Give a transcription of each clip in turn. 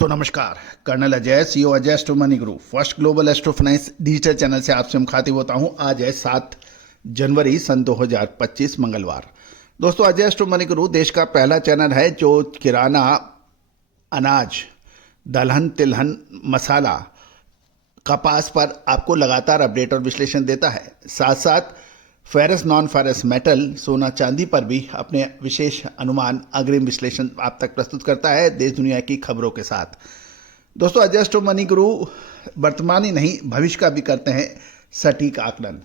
दोस्तों नमस्कार। Colonel Ajay, CEO Ajay astro money group, first global astro finance digital channel से आपसे मुखातिब होता हूं। आज है 7 जनवरी सन 2025 मंगलवार। दोस्तों, अजय एस्ट्रो मनी ग्रुप देश का पहला चैनल है जो किराना, अनाज, दलहन, तिलहन, मसाला, कपास पर आपको लगातार अपडेट और विश्लेषण देता है। साथ साथ फेरस, नॉन फेरस मेटल, सोना चांदी पर भी अपने विशेष अनुमान, अग्रिम विश्लेषण आप तक प्रस्तुत करता है देश दुनिया की खबरों के साथ। दोस्तों, अजय एस्ट्रो मनी गुरु वर्तमान ही नहीं भविष्य का भी करते हैं सटीक आकलन।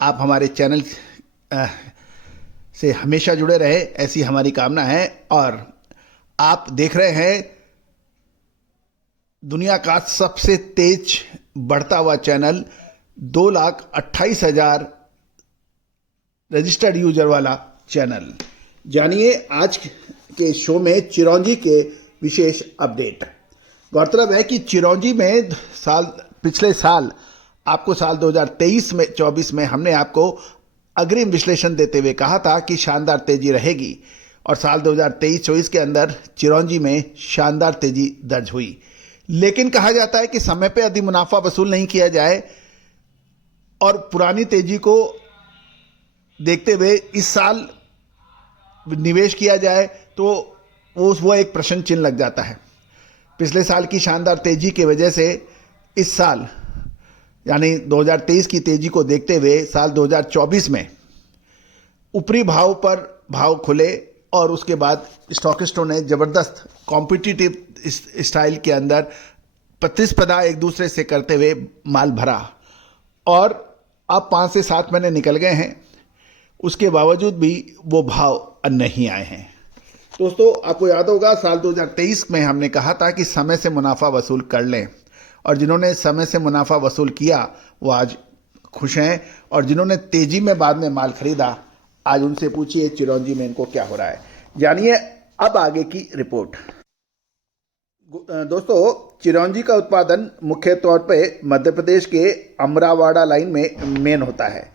आप हमारे चैनल से हमेशा जुड़े रहे, ऐसी हमारी कामना है। और आप देख रहे हैं दुनिया का सबसे तेज बढ़ता हुआ चैनल, 2,28,000 रजिस्टर्ड यूजर वाला चैनल। जानिए आज के शो में चिरौंजी के विशेष अपडेट। गौरतलब है कि चिरौंजी में पिछले साल आपको साल 2023-24 में हमने आपको अग्रिम विश्लेषण देते हुए कहा था कि शानदार तेजी रहेगी, और साल 2023-24 के अंदर चिरौंजी में शानदार तेजी दर्ज हुई। लेकिन कहा जाता है कि समय पे यदि मुनाफा वसूल नहीं किया जाए और पुरानी तेजी को देखते हुए इस साल निवेश किया जाए तो वो एक प्रश्न चिन्ह लग जाता है। पिछले साल की शानदार तेजी की वजह से इस साल यानी 2023 की तेजी को देखते हुए साल 2024 में ऊपरी भाव पर भाव खुले, और उसके बाद स्टॉकिस्टों ने ज़बरदस्त कॉम्पिटिटिव स्टाइल के अंदर प्रतिस्पर्धा एक दूसरे से करते हुए माल भरा, और अब 5 से 7 महीने निकल गए हैं, उसके बावजूद भी वो भाव नहीं आए हैं। दोस्तों, आपको याद होगा साल 2023 में हमने कहा था कि समय से मुनाफा वसूल कर लें, और जिन्होंने समय से मुनाफा वसूल किया वो आज खुश हैं, और जिन्होंने तेजी में बाद में माल खरीदा आज उनसे पूछिए चिरौंजी में इनको क्या हो रहा है। जानिए अब आगे की रिपोर्ट। दोस्तों, चिरौंजी का उत्पादन मुख्य तौर पे मध्य प्रदेश के अमरावाड़ा लाइन में मेन होता है।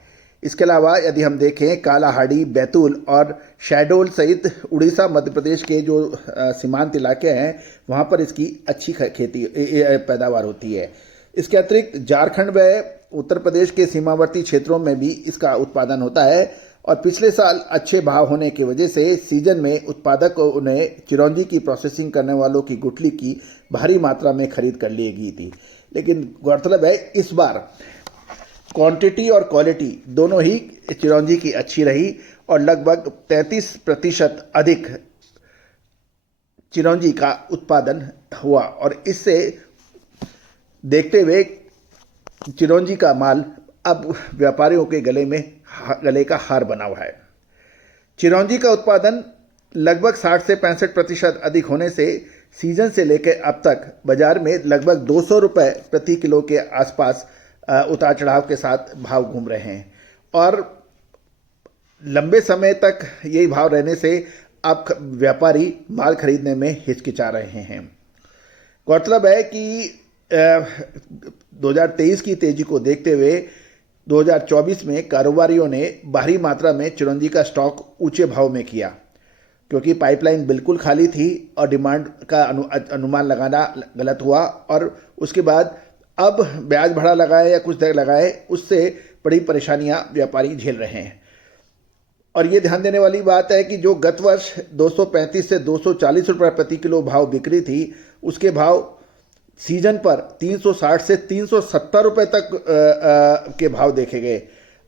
इसके अलावा यदि हम देखें कालाहांडी, बैतूल और शहडोल सहित उड़ीसा, मध्य प्रदेश के जो सीमांत इलाके हैं वहाँ पर इसकी अच्छी खेती पैदावार होती है। इसके अतिरिक्त झारखंड व उत्तर प्रदेश के सीमावर्ती क्षेत्रों में भी इसका उत्पादन होता है, और पिछले साल अच्छे भाव होने की वजह से सीजन में उत्पादकों ने चिरौंजी की प्रोसेसिंग करने वालों की गुठली की भारी मात्रा में खरीद कर ली गई थी। लेकिन गौरतलब है इस बार क्वांटिटी और क्वालिटी दोनों ही चिरौंजी की अच्छी रही, और लगभग 33% अधिक चिरौंजी का उत्पादन हुआ, और इससे देखते हुए चिरौंजी का माल अब व्यापारियों के गले का हार बना हुआ है। चिरौंजी का उत्पादन लगभग 60 से 65% अधिक होने से सीजन से लेकर अब तक बाजार में लगभग 200 रुपये प्रति किलो के आसपास उतार चढ़ाव के साथ भाव घूम रहे हैं, और लंबे समय तक यही भाव रहने से अब व्यापारी माल खरीदने में हिचकिचा रहे हैं। गौरतलब है कि 2023 की तेजी को देखते हुए 2024 में कारोबारियों ने भारी मात्रा में चिरौंजी का स्टॉक ऊंचे भाव में किया, क्योंकि पाइपलाइन बिल्कुल खाली थी और डिमांड का अनुमान लगाना गलत हुआ, और उसके बाद अब ब्याज बढ़ा लगाए या कुछ दर लगाए उससे बड़ी परेशानियां व्यापारी झेल रहे हैं। और ये ध्यान देने वाली बात है कि जो गत वर्ष 235 से 240 रुपये प्रति किलो भाव बिक्री थी, उसके भाव सीजन पर 360 से 370 रुपये तक के भाव देखे गए।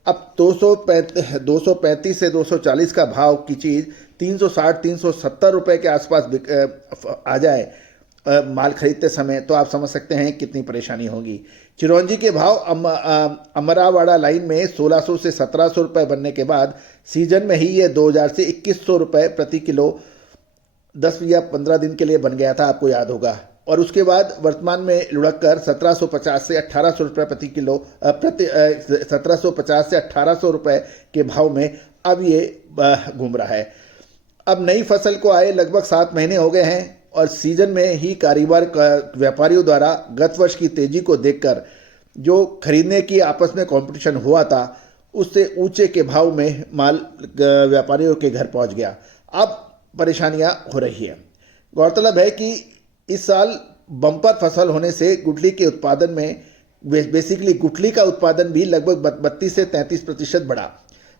अब 235 से 240 का भाव की चीज़ 360-370 रुपये के आसपास आ जाए माल खरीदते समय, तो आप समझ सकते हैं कितनी परेशानी होगी। चिरौंजी के भाव अमरावाड़ा लाइन में 1600 से 1700 रुपये बनने के बाद सीजन में ही ये 2000 से 2100 रुपये प्रति किलो 10 या 15 दिन के लिए बन गया था, आपको याद होगा। और उसके बाद वर्तमान में लुढ़क कर 1750 से 1800 रुपये प्रति किलो 1750 से 1800 रुपये के भाव में अब ये घूम रहा है। अब नई फसल को आए लगभग 7 महीने हो गए हैं, और सीजन में ही कारोबार व्यापारियों द्वारा गत वर्ष की तेजी को देखकर जो खरीदने की आपस में कंपटीशन हुआ था उससे ऊंचे के भाव में माल व्यापारियों के घर पहुंच गया। अब परेशानियां हो रही है। गौरतलब है कि इस साल बम्पर फसल होने से गुठली के उत्पादन में बेसिकली गुठली का उत्पादन भी लगभग 32 से 33% बढ़ा।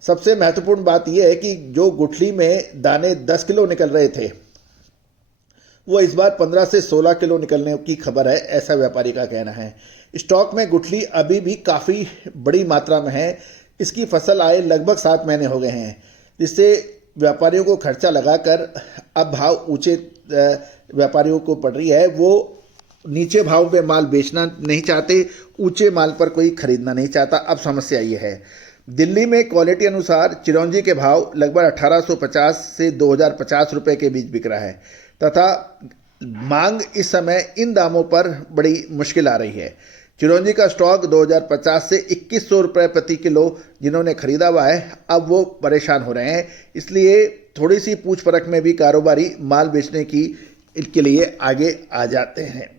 सबसे महत्वपूर्ण बात यह है कि जो गुठली में दाने 10 किलो निकल रहे थे वो इस बार 15 से 16 किलो निकलने की खबर है, ऐसा व्यापारी का कहना है। स्टॉक में गुठली अभी भी काफ़ी बड़ी मात्रा में है। इसकी फसल आए लगभग 7 महीने हो गए हैं, जिससे व्यापारियों को खर्चा लगाकर अब भाव ऊंचे व्यापारियों को पड़ रही है। वो नीचे भाव पे माल बेचना नहीं चाहते, ऊंचे माल पर कोई खरीदना नहीं चाहता। अब समस्या ये है, दिल्ली में क्वालिटी अनुसार चिरौंजी के भाव लगभग 1850 से 2050 रुपए के बीच बिक रहा है तथा मांग इस समय इन दामों पर बड़ी मुश्किल आ रही है। चिरौंजी का स्टॉक 2050 से 2100 रुपये प्रति किलो जिन्होंने खरीदा हुआ है, अब वो परेशान हो रहे हैं। इसलिए थोड़ी सी पूछ परख में भी कारोबारी माल बेचने की इनके लिए आगे आ जाते हैं।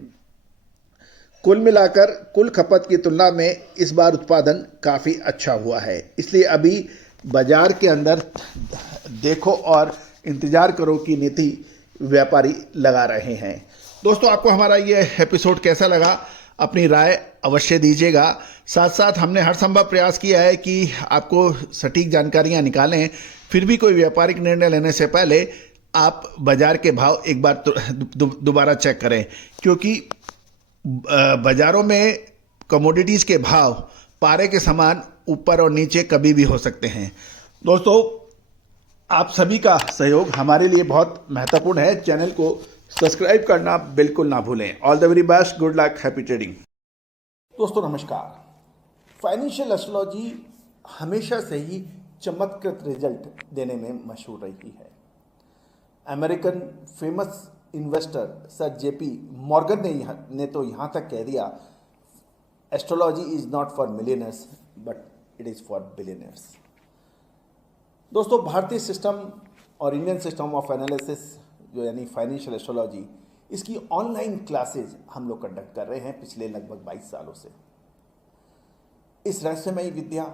कुल मिलाकर कुल खपत की तुलना में इस बार उत्पादन काफ़ी अच्छा हुआ है, इसलिए अभी बाजार के अंदर देखो और इंतज़ार करो की नीति व्यापारी लगा रहे हैं। दोस्तों, आपको हमारा ये एपिसोड कैसा लगा, अपनी राय अवश्य दीजिएगा। साथ साथ हमने हर संभव प्रयास किया है कि आपको सटीक जानकारियां निकालें। फिर भी कोई व्यापारिक निर्णय लेने से पहले आप बाजार के भाव एक बार दोबारा चेक करें, क्योंकि बाजारों में कमोडिटीज़ के भाव पारे के समान ऊपर और नीचे कभी भी हो सकते हैं। दोस्तों, आप सभी का सहयोग हमारे लिए बहुत महत्वपूर्ण है। चैनल को सब्सक्राइब करना बिल्कुल ना भूलें। All the very best, good luck, happy trading. दोस्तों नमस्कार। फाइनेंशियल एस्ट्रोलॉजी हमेशा से ही चमत्कृत रिजल्ट देने में मशहूर रही है। American famous investor sir JP Morgan ने तो यहाँ तक कह दिया, astrology is not for millionaires but it is for billionaires. दोस्तों, भारतीय सिस्टम और इंडियन सिस्टम ऑफ एनालिसिस जो यानी फाइनेंशियल एस्ट्रोलॉजी, इसकी ऑनलाइन क्लासेज हम लोग कंडक्ट कर रहे हैं पिछले लगभग 22 सालों से। इस रहस्यमयी विद्या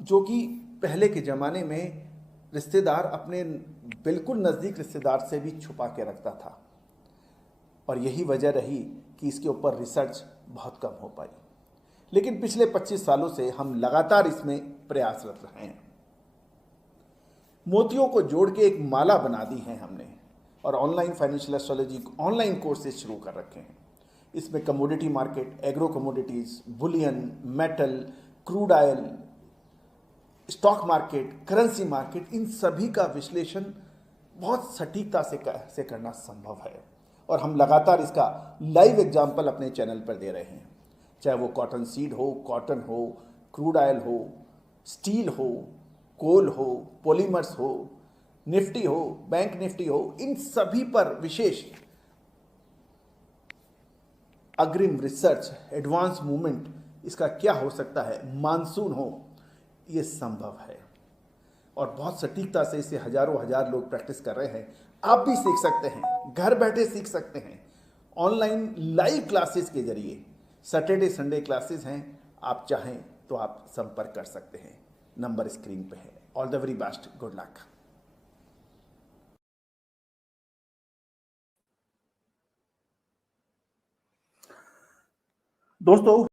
जो कि पहले के ज़माने में रिश्तेदार अपने बिल्कुल नज़दीक रिश्तेदार से भी छुपा के रखता था, और यही वजह रही कि इसके ऊपर रिसर्च बहुत कम हो पाई। लेकिन पिछले 25 सालों से हम लगातार इसमें प्रयासरत रहे हैं। मोतियों को जोड़ के एक माला बना दी है हमने, और online financial astrology online courses शुरू कर रखे हैं। इसमें commodity market, agro commodities, bullion, metal, crude oil, stock market, currency market, इन सभी का विश्लेषण बहुत सटीकता से करना संभव है, और हम लगातार इसका लाइव एग्जाम्पल अपने चैनल पर दे रहे हैं। चाहे वो कॉटन सीड हो, कॉटन हो, क्रूड ऑयल हो, स्टील हो, कोल हो, पॉलीमर्स हो, निफ्टी हो, बैंक निफ्टी हो, इन सभी पर विशेष अग्रिम रिसर्च, एडवांस मूवमेंट, इसका क्या हो सकता है, मानसून हो, ये संभव है। और बहुत सटीकता से इसे हजारों हजार लोग प्रैक्टिस कर रहे हैं। आप भी सीख सकते हैं, घर बैठे सीख सकते हैं, ऑनलाइन लाइव क्लासेस के जरिए। सैटरडे संडे क्लासेस हैं, आप चाहें तो आप संपर्क कर सकते हैं, नंबर स्क्रीन पे है। All the very best, good luck. दोस्तों,